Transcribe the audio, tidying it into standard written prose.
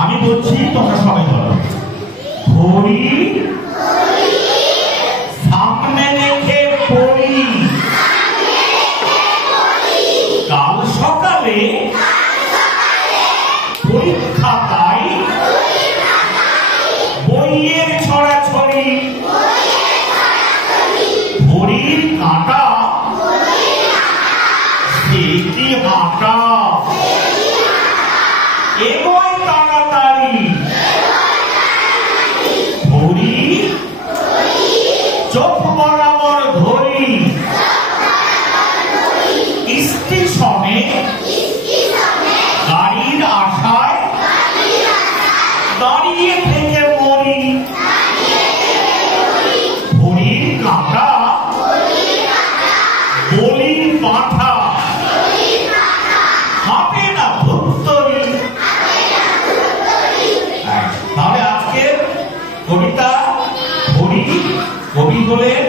আমি বলছি তোমরা সবাই বলো। ঘড়ি সামনে রেখে পড়ি, কাল সকালে পরীক্ষা তাই বইয়ের ছড়াছড়ি, ঘড়ির কাঁটা সে কি হাঁটা, এগোয় তাড়াতাড়ি ঘড়ি চোখ বরাবর ধরি, স্টেশনে গাড়ির আশায় দাঁড়িয়ে থেকে মরি, ঘড়ির কাঁটা বলির পাঁঠা, হাতে না ধুত্তরি। তাহলে আজকের কবিতা ঘড়ি কবি হলেন